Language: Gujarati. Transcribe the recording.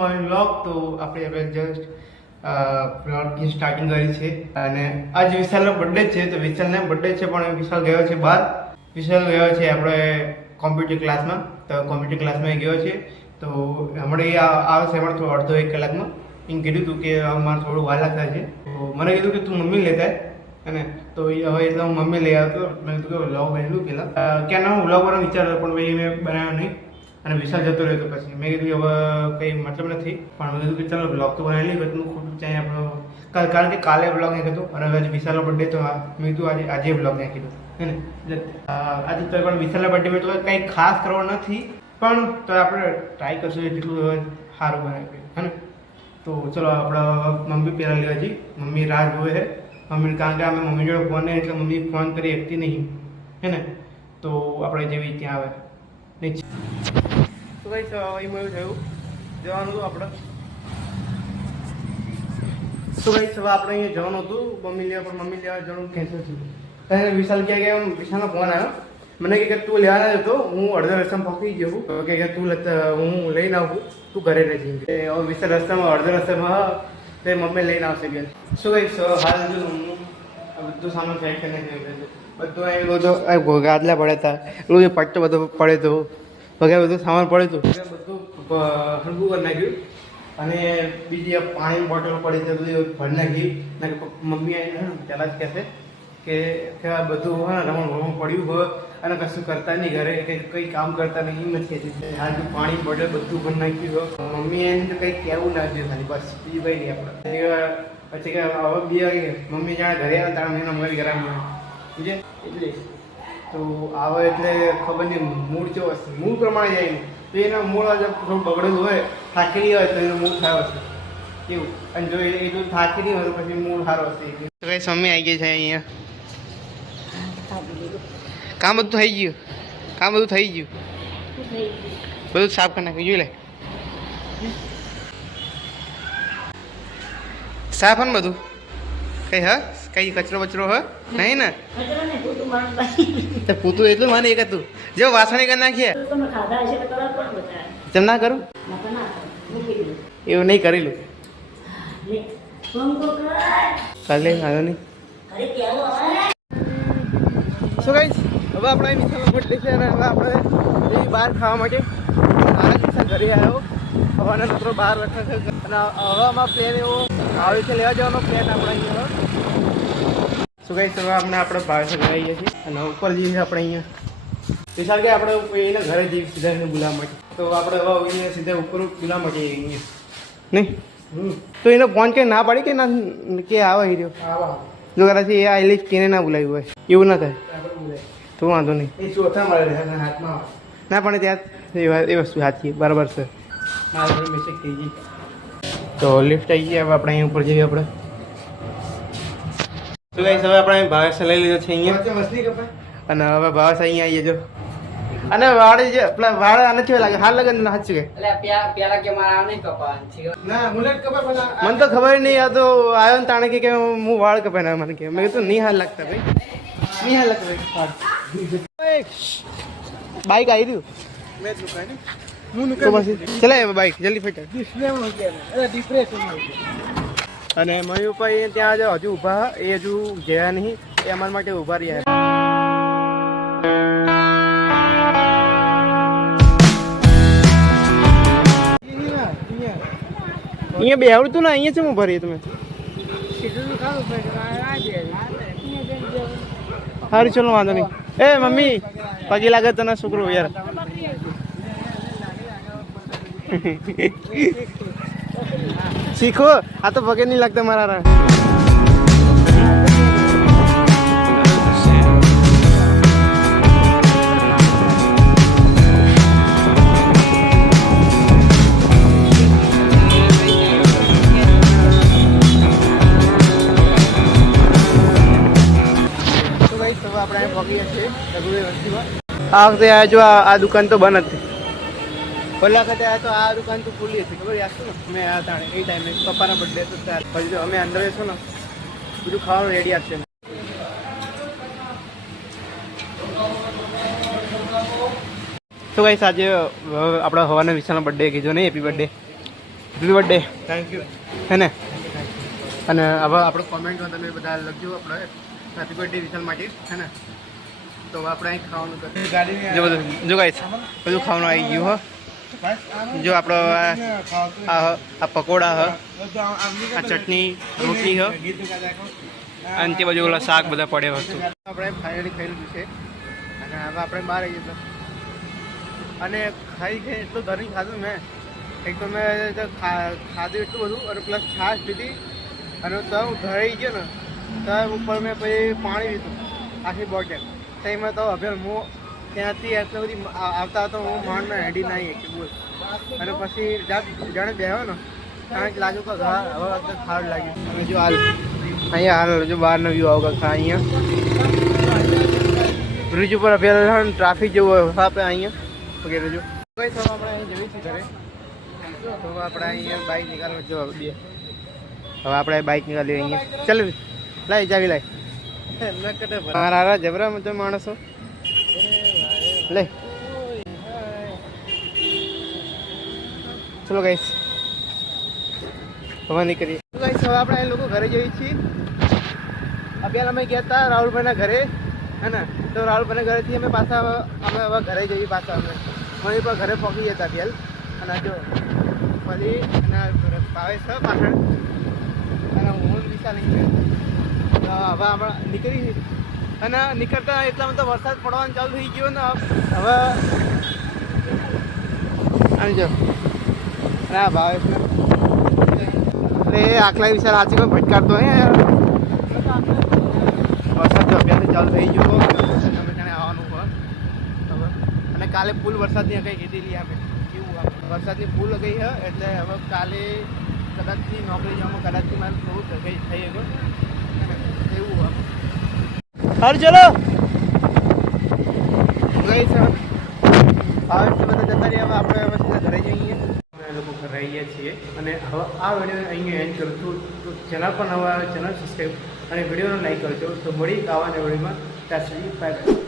My vlog. તો આપણે જસ્ટ વ્લોગની સ્ટાર્ટિંગ કરી છે અને આજ વિશાલનો બર્થડે છે. તો વિશાલનો બર્થડે છે પણ વિશાલ ગયો છે બહાર. વિશાલ ગયો છે આપણે કોમ્પ્યુટર ક્લાસમાં. તો કોમ્પ્યુટર ક્લાસમાં ગયો છે. તો હમણાં એ આવે છે હમણાં થોડો અડધો 1 કલાકમાં. એમ કીધું હતું કે મારે થોડું વાર લાગતા છે. તો મને કીધું કે તું મમ્મી લેતા અને તો હવે એટલે હું મમ્મી લઈ આવતો. મેં કીધું કે વ્લોગ બનેલું પહેલાં ક્યાં ના હું વ્લોગ બનાવવાનો વિચાર પણ ભાઈ મેં બનાવ્યો નહીં અને વિશાલ જતો રહ્યો. તો પછી મેં કીધું હવે કંઈ મતલબ નથી પણ મેં કીધું કે ચાલો બ્લોગ તો બનાવી લઈએ. બધું ખોટું ચાहे આપણો કારણ કે કાલે બ્લોગ નાખ્યો હતો અને હવે વિશાલનો બર્થડે તો મેં કીધું આજે બ્લોગ નાખી દો હે ને. આજે તો પણ વિશાલના બર્થડે તો કંઈ ખાસ કરવા નથી પણ તો આપણે ટ્રાય કરશું જેટલું સારું બનાવી હે ને. તો ચલો આપણે મમ્મી પહેલાં લેવા જઈએ. મમ્મી રાહ જોવે છે મમ્મી કારણ કે અમે મમ્મી જોડે ફોન નહીં એટલે મમ્મી ફોન કરી શકતી નહીં હે ને. તો આપણે જેવી ત્યાં આવે નહીં તો કઈ એમાં એવું થયું જવાનું હતું આપણે શું કઈ સવા આપણે અહીંયા જવાનું હતું મમ્મી લેવા પણ મમ્મી લેવા જવાનું કેન્સલ થયું. વિશાલ કહે કે વિશાલનો ફોન આવ્યો મને કે તું લેવાના હતો હું અડધા રસ્તામાં પહોંચી ગયો કે તું હું લઈને આવું તું ઘરે રહેજે. હવે વિશાલ રસ્તામાં અડધા રસ્તામાં તે મમ્મી લઈને આવશે બેન. શું કહીશ હાલ જો હું બધું સામાન સાઈડ કરીને બધું અહીં બધું ગાદલા પડ્યા હતા એટલું એ પટ્ટો બધો પડે તો વગેરે બધું સામાન પડે હતું બધું હળવું કરી નાખ્યું. અને બીજી પાણી બોટલ પડી છે બધું ભરી નાખી. મમ્મી આવીને પહેલાં જ કહેશે કે આ બધું હા રમણ પડ્યું હોય અને કશું કરતા નહીં ઘરે કંઈ કામ કરતા નહીં એમ જ કહેતી. હાલ પાણી બોટલ બધું ભરી નાખ્યું હોય. મમ્મી એને તો કંઈ કહેવું ના જોઈએ ખાલી બસ બીજું કંઈ નહીં આપણે. પછી કે હવે બી આવી મમ્મી જાણે ઘરે આવે તારે એના મમ્મી ઘરે સમજે એટલે તો આવે એટલે ખબર નહીં મૂળ કેવો હશે મૂળ પ્રમાણે જાય ને તો એના મૂળ થોડું બગડેલું હોય થાકેલી હોય તો એનો મૂળ સારો હશે એવું. અને જો એટલું થાકેલી હોય તો પછી મૂળ સારો હશે. કઈ મમ્મી આવી ગઈ છે અહીંયા. કામ બધું થઈ ગયું કામ બધું થઈ ગયું બધું સાફ કરી નાખ્યું જોઈ લે સાફ ને બધું કઈ હ કઈ કચરો બચરો હ નહીં ને તો પૂતું એટલું મને એક હતું જો વાસણી કરી નાખીએ તેમ ના કરું એવું નહીં કરેલું કાલે આવ્યો નહીં શું કહીશ. હવે આપણે વિશાલનો બર્થડે છે અને હવે આપણે બહાર ખાવા માટે વિશાલ ઘરે આવ્યો. હવાના મિત્રો બહાર બેઠા છે અને હવે આમાં પ્લેન એવો આવે છે લેવા જવાનો પ્લેન આપણે અહીંયા શું કહીશ. હવે આપણે ભાવે ઘરે આવીએ છીએ અને ઉપર જઈએ છીએ આપણે અહીંયા વિશાલ કે આપણે એના ઘરે જઈએ સીધા એને બોલાવવા માટે. તો આપણે હવે અહીંયા સીધા ઉપર બોલાવવા માટે અહીંયા નહીં તો એને ફોન કે ના પાડી કે ના કે આવે હીરો જો કદાચ એ આ લિસ્ટ કેને ના બોલાવ્યું હોય એવું ના થાય તો વાંધો નહીં. એ ચોથા મળે હાથમાં ના પણ ત્યાં એ વસ્તુ સાચી બરાબર છે. મારા મિસ્ટેક થઈ ગઈ. તો લિફ્ટ આવી ગઈ હવે આપણે અહીંયા ઉપર જઈએ આપણે તો ગાઈસ હવે આપણે ભાવેશ લઈ લીધો છે અહીંયા અને હવે ભાવેશ અહીંયા આવીએ જો અને વાળ જે પેલા વાળ આને કેવા લાગે હાલ લાગે ને સાચું કે પેલા કે મારા નહીં કપાવાનું છે ના મુલેટ કપાય પણ મને તો ખબર નહીં. આ તો આવ્યો ને તાણે કે હું વાળ કપાય ના મને કે મેં કીધું નહીં હાલ લાગતા ભાઈ નહીં હાલ લાગતા ભાઈ. બાઈક આવી રહ્યું મેં જ નુકાય ને તો પછી ચલાય બાઈક જલ્દી ફેટા અને મયુભાઈ ત્યાં હજુ ઊભા એ હજુ ગયા નહીં એ અમારા માટે ઊભા રહ્યા. અહીંયા બે આવડતું ને અહીંયા છે હું ભરીએ તમે સારું ચલો વાંધો નહીં. એ મમ્મી પગે લાગે તને છોકરો યાર શીખો આ તો પગે નહીં લાગતા મારા. આપણે પગીએ છીએ આ વખતે જો આ દુકાન તો બંધ હતી. પહેલા વખતે આ તો આ દુકાન તો ખુલ્લી હતી ખબર યાદ છે ને મેં આ તાણે એ ટાઈમે પપ્પાના બર્થડે હતો ત્યારે. પછી જો અમે અંદર છો ને બધું ખાવાનું રેડી આપશે. તો ગાઈસ આજે આપણા હવાના વિશાલનો બર્થડે કીધો નહીં happy birthday happy birthday. Thank you. હે ને અને હવે આપણે કોમેન્ટમાં તમે બધા લખજો આપણે હેપી બર્થડે વિશાલ માટે હે ને. તો હવે આપણે અહીં ખાવાનું કરીએ. જો બધું જો ગાઈસ બધું ખાવાનું આવી ગયું હો. જો આપણો આ પકોડા હ, આ ચટણી રોટલી હ અને તે બાજુ ઓલા શાક બધા પડે વસ્તુ. આપણે ફાઇનલી ખાઈ લીધું છે અને હવે આપણે બહાર આવી જતો અને ખાઈ એટલું ધરી ખાધું મેં. એક તો મેં ખાધું એટલું બધું અને પ્લસ છાશ પીધી અને તો હું ધરાઈ ગયો ને તો ઉપર મેં પછી પાણી લીધું આખી બોટલ. તો એમાં તો હવે હું ત્યાંથી એટલી બધી આવતા હતો હું માંડમાં હેડી ના આવી બોલ. અને પછી જાણે બેહો ને કારણ કે લાગ્યું કે હા હવે વખતે ખારું લાગ્યું. અને જો હાલ અહીંયા હાલ જો બહારનો વ્યૂ આવો ખા અહીંયા બ્રિજ ઉપર અત્યારે ટ્રાફિક જેવું હોય આપણે અહીંયા વગેરે જો કઈ થવા આપણે અહીં જઈએ છીએ ઘરે. તો આપણે અહીંયા બાઇક નીકાળવા જો બે હવે આપણે બાઇક નીકાળીએ અહીંયા. ચાલ લાય ચાવી લાય મારા જબરા તો માણસો લે. ચલો ગાઈસ હવે નીકળીએ. ગાઈસ હવે આપણે એ લોકો ઘરે જઈએ છીએ. પહેલાં અમે ગયા હતા રાહુલભાઈના ઘરે હે ને. તો રાહુલભાઈના ઘરેથી અમે પાછા અમે હવે ઘરે જઈએ પાછા અમે મળી પર ઘરે પહોંચી જતા પહેલ. અને જો પછી અને ભાવેશ છે પાછળ અને હું વિશાલ નહીં. તો હવે આપણે નીકળી અને નીકળતા એટલામાં તો વરસાદ પડવાનું ચાલુ થઈ ગયો ને હવે અને જો ના ભાવેશ એટલે આખલા વિશાલ આચી કોઈ ભટકારતો હોય યાર. વરસાદ તો અભ્યાસથી ચાલુ થઈ ગયો તમે ત્યાં આવવાનું હોય હવે. અને કાલે ફૂલ વરસાદની કંઈ કીધેલી અમે કેવું વરસાદની ફૂલ ગઈ છે એટલે હવે કાલે કદાચથી નોકરી જવામાં કદાચથી મારે થોડું થઈ ગયું એવું આમ. હાલ ચલો ગઈ છે હવે બધા જતા રહીએ. હવે આપણે હવે સીધા ઘરે જઈએ. અમે લોકો ઘરે આવીએ છીએ અને હવે આ વિડીયો અહીંયા એન્ડ કરું છું. તો ચેનલ પર નવા ચેનલ સબસ્ક્રાઈબ અને વિડીયોને લાઈક કરજો. તો મળી આવા વિડીયોમાં ત્યાં સુધી બાય બાય.